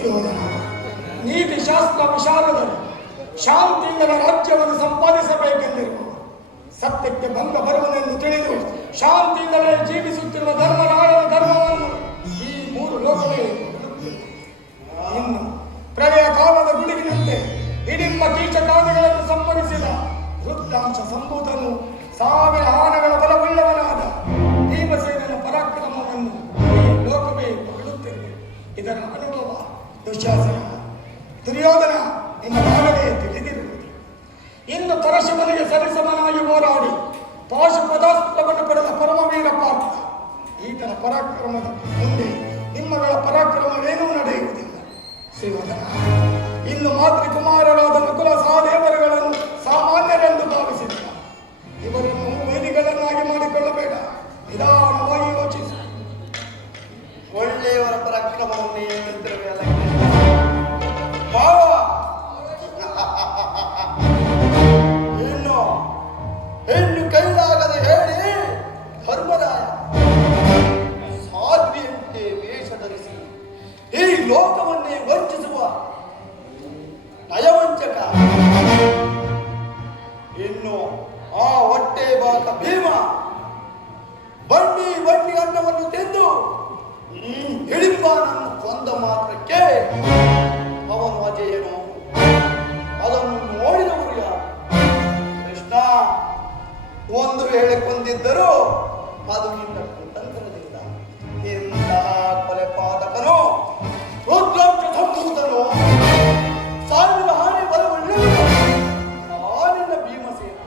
ಸುಯೋಧನ, ನೀತಿ ಶಾಸ್ತ್ರ ವಿಶಾರದರು ಶಾಂತಿಯಿಂದ ರಾಜ್ಯವನ್ನು ಸಂಪಾದಿಸಬೇಕೆಂದಿರುವ ಸತ್ಯಕ್ಕೆ ಭಂಗ ಬರುವನೆಂದು ತಿಳಿದು ಶಾಂತಿಯಿಂದಲೇ ಜೀವಿಸುತ್ತಿರುವ ಧರ್ಮರಾಯನ ಧರ್ಮವನ್ನು ಈ ಮೂರು ಲೋಕವೇ ಇನ್ನು ಪ್ರಳಯ ಕಾಲದ ಗುಡುಗಿನಂತೆ ಹಿಡಿಂಬ ಕೀಚಕಾದಿಗಳನ್ನು ಸಂಪರಿಸಿದ ವೃತ್ತಾಂಶ ಸಂಭೂತನು ಸಾವಿರ ಆನೆಗಳ ಬಲವುಳ್ಳವನಾದ ಭೀಮಸೇನನ ಪರಾಕ್ರಮವನ್ನು ಈ ಲೋಕವೇ ಹೊಗಳುತ್ತಿದೆ. ಇದರ ಅನುಭವ ದುಶ್ಯಾಸನ ದುರ್ಯೋಧನ ನಿನ್ನ ಭಾಗವೇ ತಿಳಿದಿರುವುದು. ಇನ್ನು ಪರಶುವನಿಗೆ ಸರಿಸಮನಾಗಿ ಹೋರಾಡಿ ಪಾಶುಪದಾಸ್ತ್ರವನ್ನು ಪಡೆದ ಪರಮವೀರ ಪಾರ್ಥ ಈತನ ಪರಾಕ್ರಮದ ಮುಂದೆ ನಿಮ್ಮಗಳ ಪರಾಕ್ರಮವೇನೂ ನಡೆಯುವುದಿಲ್ಲ. ಸುಯೋಧನ, ಇನ್ನು ಮಾತೃಕುಮಾರರಾದ ನಕುಲ ಸಹದೇವರುಗಳನ್ನು ಸಾಮಾನ್ಯರೆಂದು ಭಾವಿಸಿದ ಇವರನ್ನು ವೈರಿಗಳನ್ನಾಗಿ ಮಾಡಿಕೊಳ್ಳಬೇಡ. ನಿಧಾನವಾಗಿ ಯೋಚಿಸಿ. ಒಳ್ಳೆಯವರ ಪರಾಕ್ರಮವನ್ನು ಹೇಳುತ್ತಿರಬೇಡ. ಹೆಣ್ಣು ಕೈಲಾಗದೆ ಹೇಳಿ ಧರ್ಮರಾಯ ಸಾಧ್ವಿಯಂತೆ ವೇಷ ಧರಿಸಿ ಈ ಲೋಕವನ್ನೇ ವಂಚಿಸುವ ನಯವಂಚಕ. ಇನ್ನು ಆ ಹೊಟ್ಟೆ ಬಾಕ ಭೀಮ ಬಂಡಿ ಬಂಡಿ ಅನ್ನವನ್ನು ತಿಂದು ಹಿಡಿಂಬಾನನ್ನು ಕೊಂದ ಮಾತ್ರಕ್ಕೆ ಅವನು ಅಜೇಯನು. ಅದನ್ನು ನೋಡಿದವರು ಯಾರು? ಕೃಷ್ಣ, ಒಂದು ವೇಳೆ ಕೊಂದಿದ್ದರೂ ಅದು ನಿನ್ನ ಕುತಂತ್ರದಿಂದ. ಇಂತಹ ಕೊಲೆ ಪಾತಕನು ರುದ್ರಾಂಶ ಸಂಭೂತನು ಸಾವಿರ ಹಾನಿ ಬಲವುಳ್ಳವನು ನಿನ್ನ ಭೀಮಸೇನ.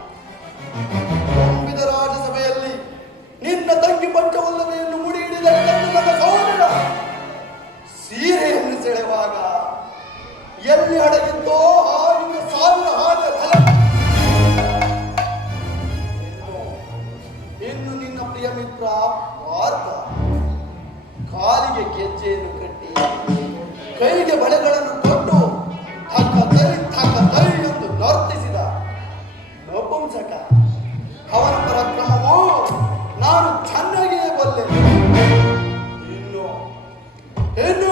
ತುಂಬಿದ ರಾಜಸಭೆಯಲ್ಲಿ ನಿನ್ನ ತಂಗಿ ಪಂಚವಲ್ಲದೆಯನ್ನು ಮುಡಿ ಹಿಡಿದ ನನ್ನ ಸಹೋದರ ಸೀರೆಯನ್ನು ಸೆಳೆವಾಗ ಎಲ್ಲಿ ಅಡಗಿದ್ದೋ ಹಾಗೆ ಸಾವಿರ ಹಾನಿ ಫಲ. ಇನ್ನು ನಿನ್ನ ಪ್ರಿಯ ಮಿತ್ರ ಪಾರ್ಥ ಕಾಲಿಗೆ ಗೆಜ್ಜೆಯನ್ನು ಕಟ್ಟಿ ಕೈಗೆ ಬಳೆಗಳನ್ನು ಕೊಟ್ಟು ಥಕ್ಕ ತೈ ಎಂದು ನರ್ತಿಸಿದ ನಪುಂಸಕ. ಅವನ ಪರಾಕ್ರಮವು ನಾನು ಚೆನ್ನಾಗಿಯೇ ಬಲ್ಲೆ. ಇನ್ನು